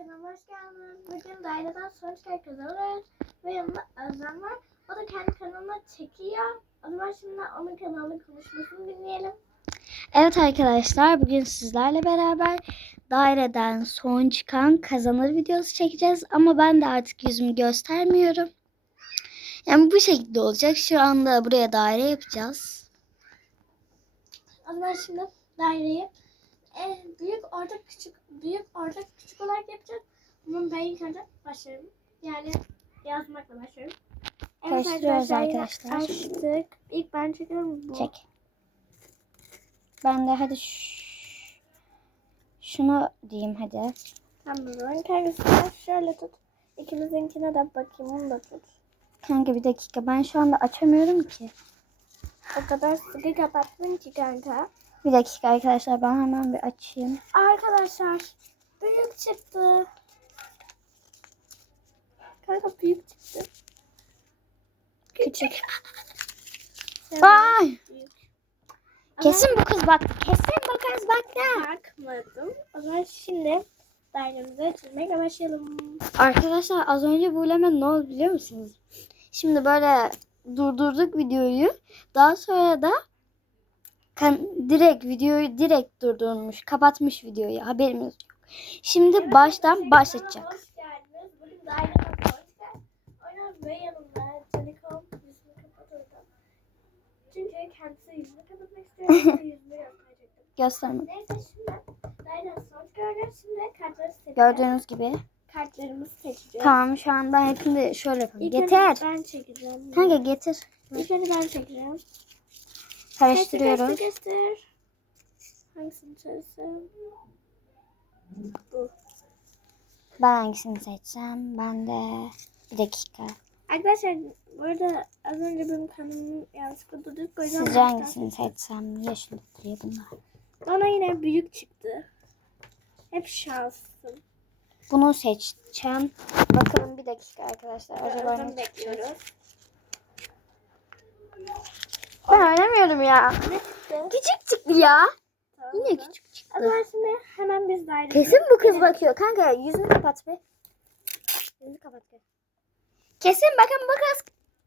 kanalıma hoş geldin. Bugün daireden sonuç kazanıyoruz. Ve yanımda Özlem var. O da kendi kanalına çekiyor. O zaman şimdi onun kanalının konuşmasını dinleyelim. Evet arkadaşlar bugün sizlerle beraber daireden son çıkan kazanır videosu çekeceğiz. Ama ben de artık yüzümü göstermiyorum. Yani bu şekilde olacak. Şu anda buraya daire yapacağız. O zaman şimdi daireyi e, büyük orta küçük büyük orta küçük olarak yapacağız. Ama ben ilk önce başlıyorum. Yani yazmakla başlıyorum. Evet Karıştırıyoruz arkadaşlar. Açtık. İlk ben çekiyorum bu. Çek. Ben de hadi şunu diyeyim hadi. Tamam o zaman kendisini şöyle tut. İkimizinkine de bakayım onu da tut. Kanka bir dakika ben şu anda açamıyorum ki. O kadar sıkı kapattın ki kanka. Bir dakika arkadaşlar ben hemen bir açayım. Arkadaşlar büyük çıktı. Kanka büyük çıktı. Küçük. Vay! Kesin bu kız baktı. Kesin kız baktı. Ama bakmadım. O zaman şimdi dairemize çizmekle başlayalım. Arkadaşlar az önce bu ne oldu biliyor musunuz? Şimdi böyle durdurduk videoyu. Daha sonra da direkt videoyu direkt durdurmuş. Kapatmış videoyu. Haberimiz yok. Şimdi baştan başlatacak. Seçeceğiz. Gördüğünüz gibi. Kartlarımızı seçeceğiz. Tamam şu an ben hepsini şöyle yapayım. İlk Getir. ben çekeceğim. Kanka getir. İlk önce ben çekeceğim. Karıştırıyoruz. Göster, göster. Hangisini seçsem? Bu. Ben hangisini seçsem? Ben de bir dakika. Arkadaşlar bu arada az önce benim kanalımı yanlışlıkla durduk. O yüzden Sizce hangisini seçsem? Yeşil diye bunlar. Bana yine büyük çıktı. Hep şanslısın. Bunu seçeceğim. Bakalım bir dakika arkadaşlar. Acaba ne bekliyoruz. Ben oynamıyorum ya. Ne çıktı? Küçük çıktı ya. Tamam. Yine küçük O çıktı. zaman şimdi hemen biz daire. Kesin bu kız bakıyor. Kanka yüzünü kapat be. Yüzünü kapat be. Kesin bakın bu kız.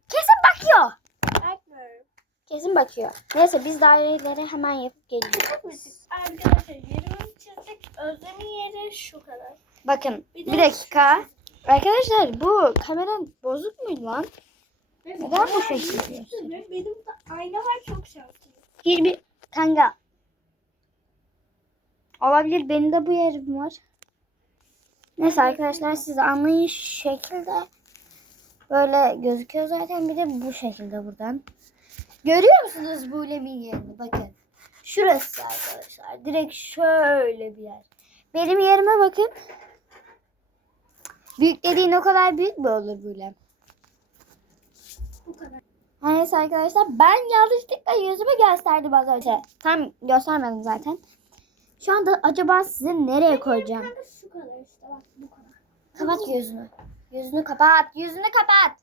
Kesin bakıyor. Bakmıyorum. Kesin bakıyor. Neyse biz daireleri hemen yapıp geliyoruz. Arkadaşlar yerimi çizdik. Özlem'in yeri şu kadar. Bakın Bir bir dakika. Arkadaşlar bu kamera bozuk muydu lan? Neden bu şekilde yapıyorsun? Benim de ayna var çok şanslıyım. Hiçbir kanka. Olabilir benim de bu yerim var. Neyse arkadaşlar siz anlayın şu şekilde böyle gözüküyor zaten bir de bu şekilde buradan. Görüyor musunuz bu lemin yerini? Bakın. Şurası arkadaşlar. Direkt şöyle bir yer. Benim yerime bakın. Büyük dediğin o kadar büyük mü olur böyle? Bu kadar. Neyse arkadaşlar ben yanlışlıkla yüzümü gösterdim az önce. Tam göstermedim zaten. Şu anda acaba size nereye koyacağım? Şu kadar işte bak bu kadar. Kapat yüzünü. Yüzünü kapat. Yüzünü kapat.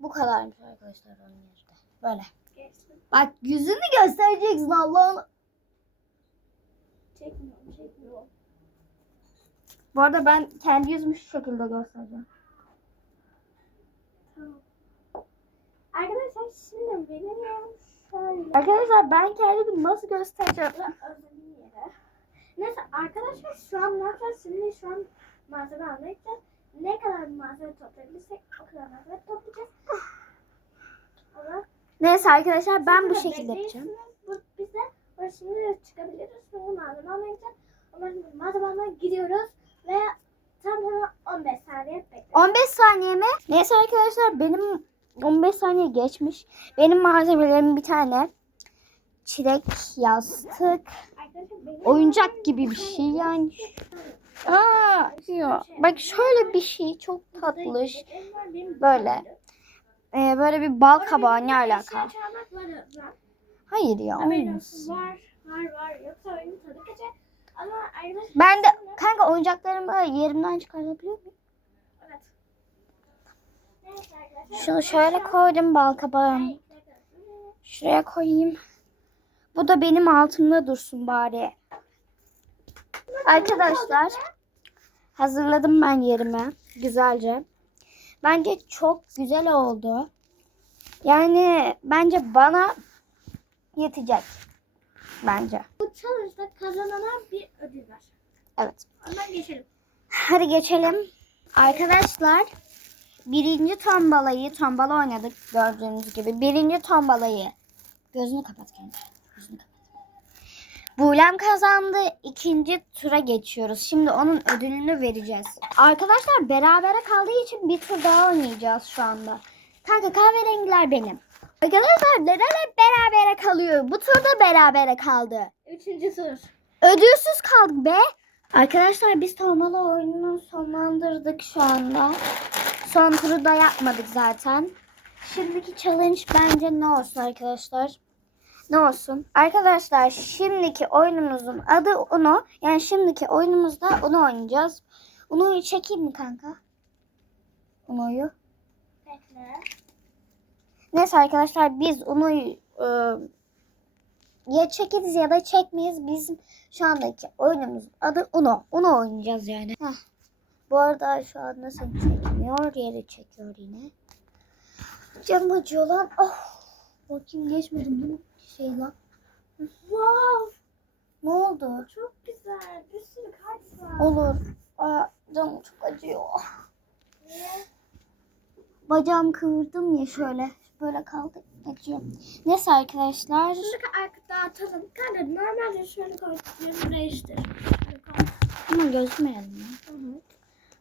Bu kadarmış arkadaşlar onun yeri de. Böyle. Geçtim. Bak yüzünü göstereceksin Allah'ın. Çekmiyorum çekmiyorum. Bu arada ben kendi yüzümü şu şekilde göstereceğim. Arkadaşlar şimdi benim şöyle. Arkadaşlar ben kendimi nasıl göstereceğim? Neyse arkadaşlar şu an ne yapacağız? Şimdi şu an malzeme almaya. Ne kadar malzeme toplayabilirsek o kadar malzeme toplayacağız. Ama Neyse arkadaşlar ben bu şekilde yapacağım. Bu, biz de böyle şimdi çıkabiliriz. Şimdi malzeme almaya gideceğiz. Ama şimdi malzeme almaya gidiyoruz. Ve tam ona 15 saniye bekliyoruz. 15 saniye mi? Neyse arkadaşlar benim 15 saniye geçmiş. Benim malzemelerim bir tane çilek yastık, oyuncak gibi bir şey yani. Aa, yok. Bak şöyle bir şey çok tatlış. Böyle. Ee, böyle bir bal kabağı ne alaka? Hayır ya Ben de kanka oyuncaklarımı yerimden çıkarabiliyor muyum? Şunu şöyle koydum bal kabağım. Şuraya koyayım. Bu da benim altımda dursun bari. Arkadaşlar hazırladım ben yerime güzelce. Bence çok güzel oldu. Yani bence bana yetecek. Bence. Bu challenge'da kazanana bir ödül var. Evet. Ondan geçelim. Hadi geçelim. Arkadaşlar birinci tombalayı tombala oynadık gördüğünüz gibi. Birinci tombalayı gözünü kapat kendi. Gözünü kapat. Buğlem kazandı. İkinci tura geçiyoruz. Şimdi onun ödülünü vereceğiz. Arkadaşlar berabere kaldığı için bir tur daha oynayacağız şu anda. Kanka kahverengiler benim. Arkadaşlar neden hep berabere kalıyor? Bu turda berabere kaldı. Üçüncü tur. Ödülsüz kaldık be. Arkadaşlar biz tombala oyununu sonlandırdık şu anda. Son turu da yapmadık zaten. Şimdiki challenge bence ne olsun arkadaşlar? Ne olsun? Arkadaşlar şimdiki oyunumuzun adı Uno. Yani şimdiki oyunumuzda Uno oynayacağız. Uno'yu çekeyim mi kanka? Uno'yu. Bekle. Neyse arkadaşlar biz Uno'yu e, ya çekeriz ya da çekmeyiz. Bizim şu andaki oyunumuzun adı Uno. Uno oynayacağız yani. Heh. Bu arada şu anda seni çekmiyor. Yeri çekiyor yine. Canım acıyor lan. Oh. Bakayım geçmedim değil mi? Şey lan. Wow. Ne oldu? Çok güzel. Bir sürü kart var. Olur. Aa, canım çok acıyor. Bacağımı kıvırdım ya şöyle. Böyle kaldı. Acıyor. Neyse arkadaşlar. Şunu arka dağıtalım. Kanka normalde şöyle koy. Yüzü değiştir. Şöyle koy. Ama gözükmeyelim ya. Hı hı.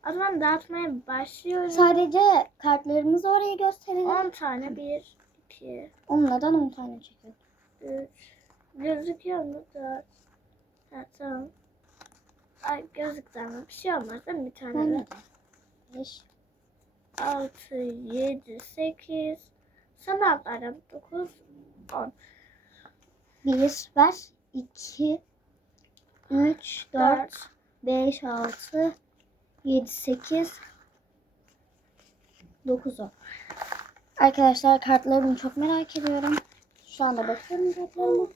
O zaman dağıtmaya başlıyoruz. Sadece kartlarımızı oraya gösterelim. 10 tane. 1, 2, Onlardan 10 tane çekelim. 3. Gözüküyor mu? 4. Ha tamam. Ay gözüktü ama bir şey olmaz değil mi? Bir tane Ben de. de. 5. 6, 7, 8. Sana atlarım. 9, 10. 1 ver. 2 3 4 4. 5 6 7 8 9 10. Arkadaşlar kartlarımı çok merak ediyorum. Şu anda bakıyorum kartlarıma.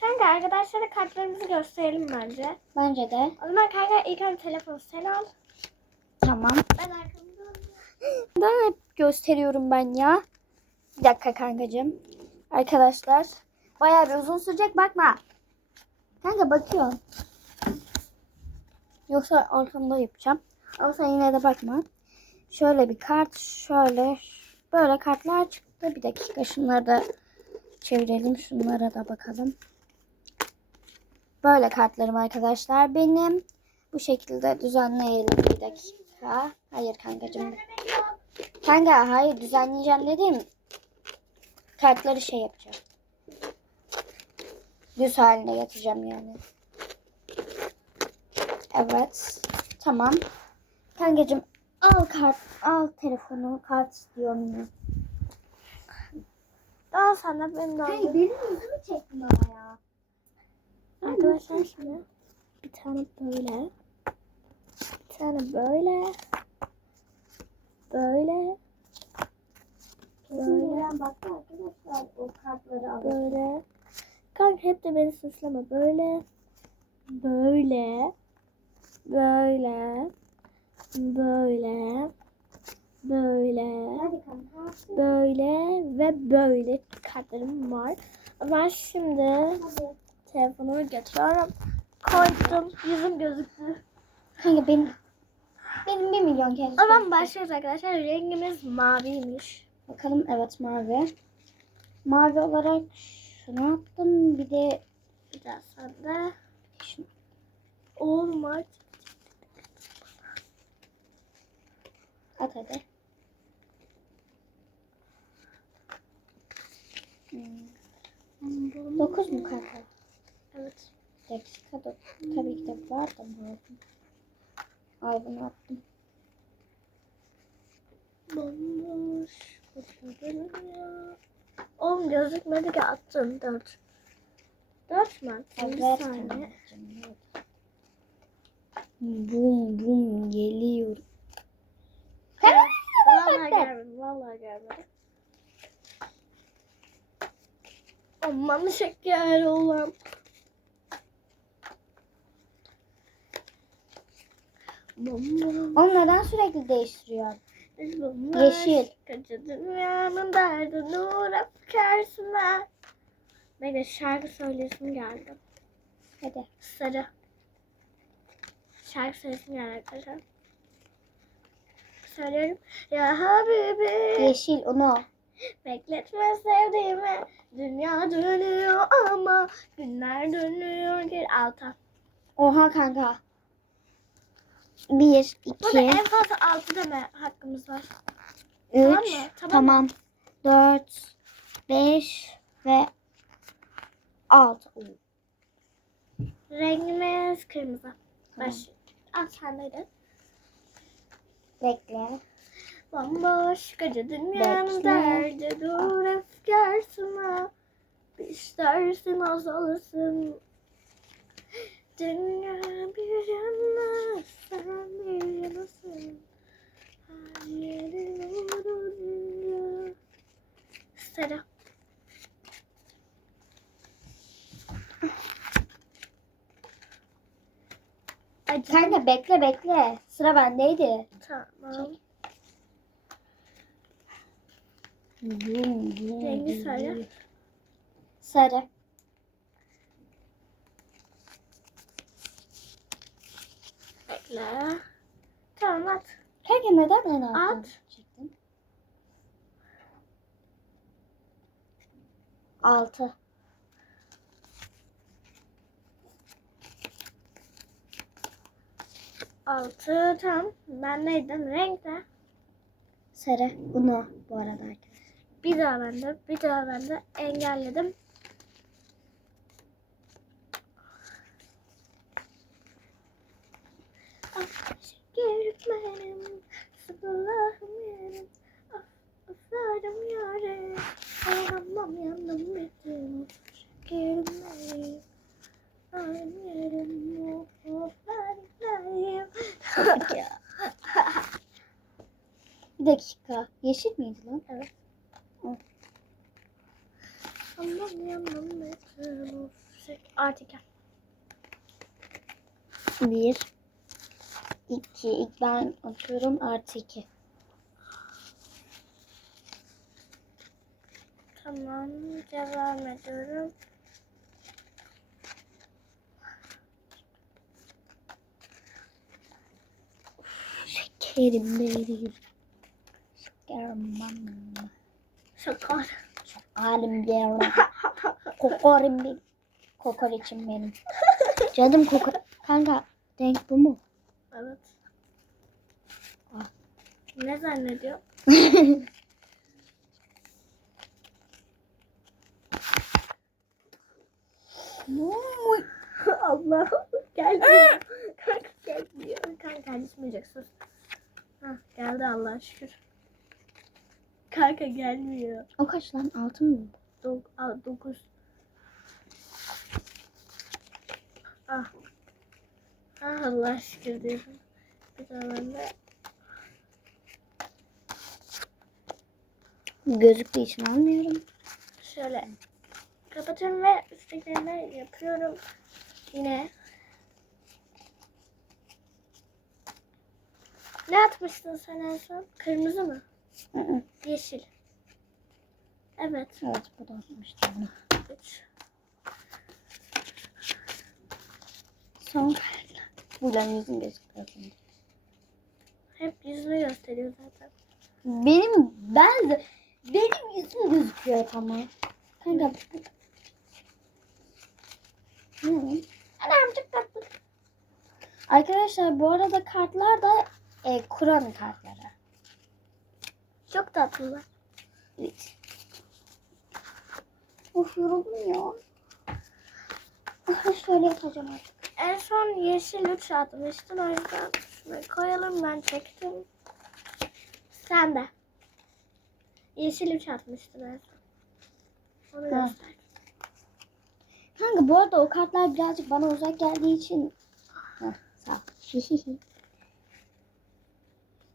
Kanka arkadaşlara kartlarımızı gösterelim bence. Bence de. O zaman kanka ilk önce telefonu sen al. Tamam. Ben arkamda Ben hep gösteriyorum ben ya. Bir dakika kankacığım. Arkadaşlar. Bayağı bir uzun sürecek bakma. Kanka bakıyorum. Yoksa arkamda yapacağım. Ama sen yine de bakma. Şöyle bir kart. Şöyle. Böyle kartlar çıktı. Bir dakika şunları da çevirelim. Şunlara da bakalım. Böyle kartlarım arkadaşlar. Benim bu şekilde düzenleyelim bir dakika. Hayır kankacığım. Kanka hayır düzenleyeceğim dedim. Kartları şey yapacağım. Düz haline getireceğim yani. Evet. Tamam. Kankacığım al kart, al telefonu, kart istiyorum ya. Al sana benim de al. benim yüzümü çektin ama ya. Arkadaşlar şimdi bir tane böyle. Bir tane böyle. Böyle. Böyle. Böyle. Kanka hep de beni suçlama. Böyle. Böyle. Böyle. Böyle. Böyle. Böyle ve böyle kartlarım var. Ben şimdi telefonumu götürüyorum. Koydum. Yüzüm gözüktü. Kanka benim benim bir milyon kere. O zaman başlıyoruz arkadaşlar. Rengimiz maviymiş. Bakalım evet mavi. Mavi olarak şunu attım. Bir de Biraz sonra şunu. olmaz. At hadi. Hmm. Dokuz mu kanka? Evet. Dakika da tabii ki de var da mavi. Al bunu attım. Bomboş. Oğlum gözükmedi ki attım. Dört. Dört mü attım? Bir saniye. Bum bum geliyor. Evet. Vallahi gelmedi. Vallahi gelmedi. Aman şeker olan. Neden sürekli değiştiriyor? Yeşil. Koca dünyanın derdini uğrap karşısına. Bekle şarkı söylesim geldi. Hadi. Sarı. Şarkı söylesim geldi arkadaşlar. Söylüyorum. Ya Habibi. Yeşil onu. Bekletme sevdiğimi. Dünya dönüyor ama günler dönüyor. Gel alta. Oha kanka. Bir, Burada iki, en fazla altı deme hakkımız var. Tamam üç, mı? Tamam tamam. Dört, beş ve altı. Rengimiz kırmızı. Tamam. Baş. Al sendeydi. Bekle. Bomboş koca dünyanın derdi dur efkarsına. Bir istersin azalasın. Dünya bir yana sen bir yanasın. Her yerin uğruna. Sarı. Acı. Kanka bekle bekle. Sıra bendeydi. Tamam. Rengi Rengi sarı. Sarı. Bekle. Tamam at. Kanka neden en alttan At. çektin? Altı. Altı tam. Ben neydim? Renk ne? Sarı. Uno bu arada arkadaşlar. Bir daha bende. Bir daha bende. Engelledim. Benim. Sabahım yerim. Oflarım yarim. Ayağımam yandım bittim. Benim. Ayağım yerim. Ya. Bir dakika. Yeşil miydi lan? Evet. Anlam yanmam metrem Artık gel. Bir. İki. İlk ben atıyorum. Artı iki. Tamam devam ediyorum. Şekerim benim. Şekerim benim. Şakar. Halim benim. Kokorim benim. Kokoreçim benim. Canım kokor... Kanka renk bu mu? Evet. Ne zannediyor? Allah gelmiyor. Kanka gelmiyor. Kanka düşmeyecek sus. Hah, geldi Allah şükür. Kanka gelmiyor. o kaç lan? Altı mı? Dok dokuz. Ah. Ah Allah şükür diyorum. Bir daha ben de Gözüktüğü için almıyorum. şöyle kapatıyorum ve üsttekilerini yapıyorum. Yine. Ne atmıştın sen en son? Kırmızı mı? Hı hı. Yeşil. Evet. Evet bu da atmıştım. Üç. Son. Buradan yüzün gözüküyor. şimdi. Hep yüzünü gösteriyor zaten. Benim ben de benim yüzüm gözüküyor tamam. Kanka. Hı. Anam çok tatlı. Arkadaşlar bu arada kartlar da e, Kur'an kartları. Çok tatlılar. Evet. Of yoruldum ya. Şöyle yapacağım artık. En son yeşil 3 atmıştın o yüzden şunu koyalım ben çektim. Sen de. Yeşil 3 atmıştın en son. Onu Ha. göster. Kanka bu arada o kartlar birazcık bana uzak geldiği için. Heh, sağ ol.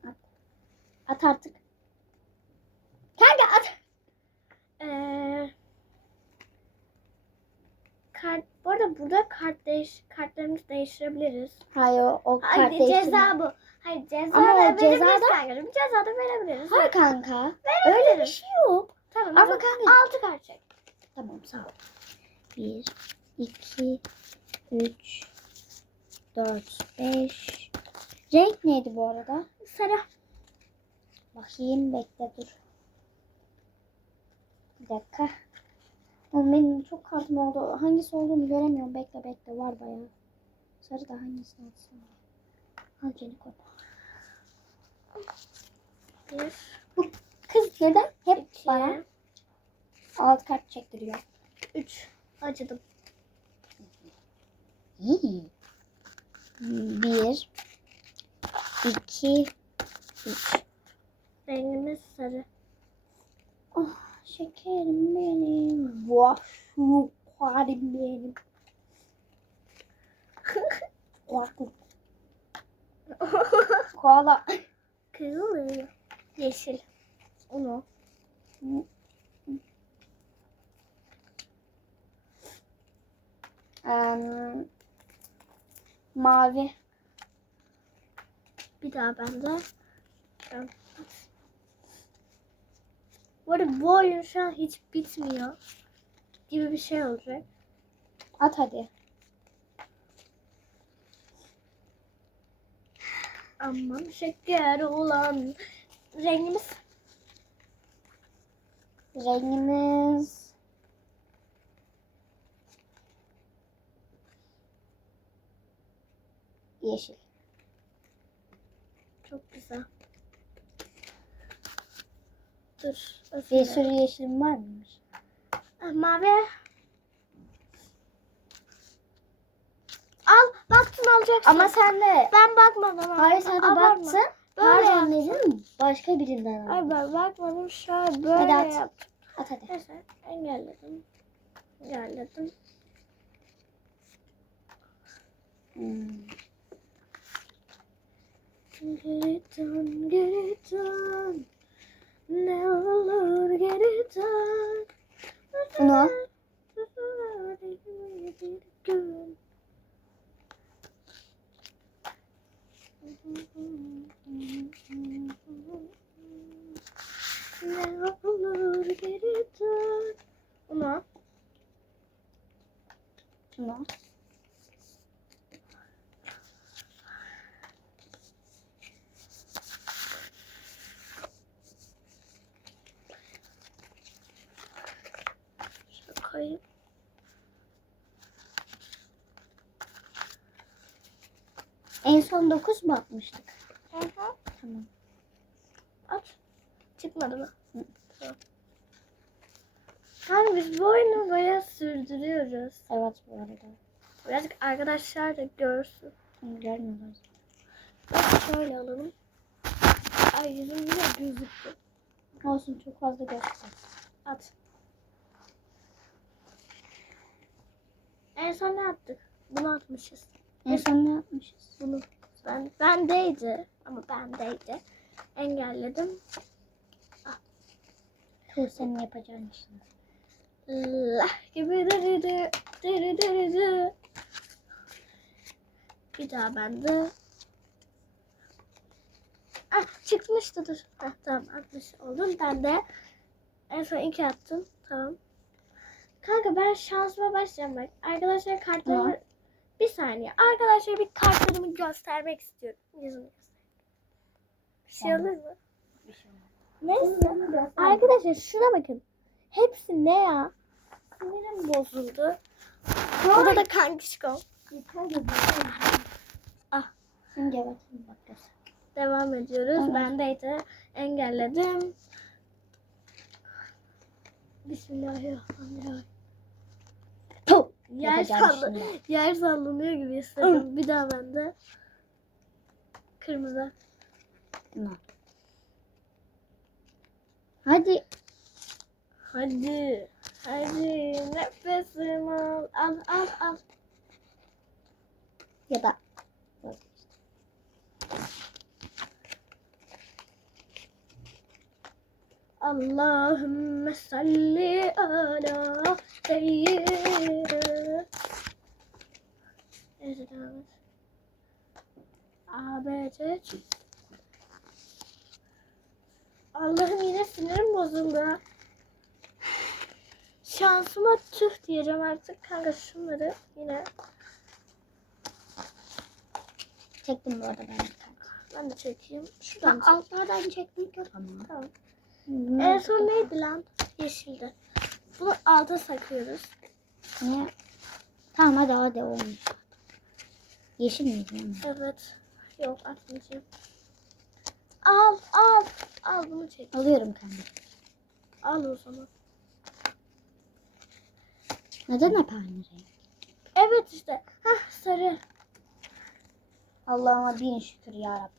at. At artık. Kanka at. Ee, kart, bu arada bu burada kart değiş kartlarımızı değiştirebiliriz. Hayır o, o kart Hayır değiştirme. ceza bu. Hayır ceza Ama da verebiliriz cezada- kankacığım. Ceza da verebiliriz. Hayır kanka. Öyle bir şey yok. Tamam. Ama kanka. altı kart çek. Tamam sağ ol. 1, 2, 3, 4, 5. Renk neydi bu arada? Sarı. Bakayım bekle dur. Bir dakika. Oğlum benim çok kartım oldu. Hangisi olduğunu göremiyorum. Bekle bekle var bayağı. Sarı da hangisi olsun. Al gene koy. Bu kız neden hep iki, bana alt kart çektiriyor? Üç. Acıdım. İyi. Bir, iki, üç. Rengimiz sarı. Oh, şekerim benim. Vah, şu halim benim. Korkun. Koala. Kızıl. Yeşil. Onu. Em, mavi. Bir daha bende. Tamam. Bu arada bu oyun şu an hiç bitmiyor. Gibi bir şey olacak. At hadi. Aman şeker olan rengimiz Rengimiz yeşil. çok güzel. Dur. Bir sürü yeşilim var mıymış? Ah, Mavi. Al baktın alacaksın. Ama sen de ben bakmadım. hayır sen de Abartma. baktın. Böyle Pardon dedim başka birinden Ay aldın. ben bakmadım şöyle böyle Hadi at. yaptım. At hadi. Neyse engelledim. Engelledim. Hmm. Geri dön, geri dön. Bunu 99 mu atmıştık? Hı hı. Tamam. At. Çıkmadı mı? Hı. Tamam. Tamam biz bu oyunu bayağı sürdürüyoruz. Evet bu arada. Birazcık arkadaşlar da görsün. Görmüyorlar. Bak şöyle alalım. Ay yüzüm yine gözüktü. Olsun çok fazla gözüksün. At. En son ne attık? Bunu atmışız. En son ne atmışız? Bunu. Ben, bendeydi. Ama bendeydi. Engelledim. Tu senin yapacağın işin. Lah gibi dırıdı, dırı dırıdı. Bir daha bende. Ah çıkmıştı dur. Heh, tamam atmış oldum. Ben de en son iki attım. Tamam. Kanka ben şansıma başlayacağım bak. Arkadaşlar kartlarımı. Bir saniye. Arkadaşlar bir kartlarımı göstermek istiyorum. Yüzümü. Bir şey olur mu? Şey. Neyse. Arkadaşlar şuna bakın. Hepsi ne ya? Sinirim bozuldu. Burada da kankişkom. Ah. Şimdi gel bakayım bak göster. Devam ediyoruz. Tamam. Bendeydi. Engelledim. Bismillahirrahmanirrahim. Yer, işin yer sallanıyor gibi hissettim. Bir daha bende. Kırmızı. Al. Hadi. Hadi. Hadi. Nefesim al. Al al al. Ya da vazgeç. Allahümme salli ala seyyidina. devam et. A, B, C. Allah'ım yine sinirim bozuldu. Şansıma tüh diyeceğim artık. Kanka şunları yine Çektim bu arada ben. ben de çekeyim. Şuradan Ben çek. altlardan çekmek yok ama. Tamam. Hmm. En son neydi lan? Yeşildi. Bunu alta sakıyoruz. Niye? Tamam hadi hadi olmuş. Yeşil miydi yani? Evet. Yok atmayacağım. Al al. Al bunu çek. Alıyorum kanka. Al o zaman. Neden hep aynı renk? Evet işte. Hah sarı. Allah'ıma bin şükür ya Rabbim.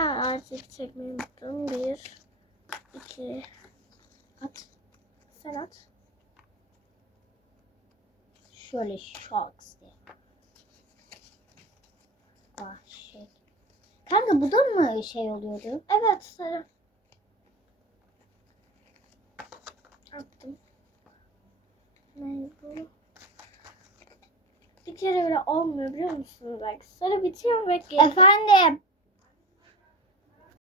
Aa artık çekmeyi unuttum. Bir. iki. At. Sen at. Şöyle şoks diye. Ah şey. Kanka bu da mı şey oluyordu? Evet sarı. Attım. Ne bu? Bir kere bile olmuyor biliyor musunuz? Bak sarı bitiyor ve geliyor. Efendim.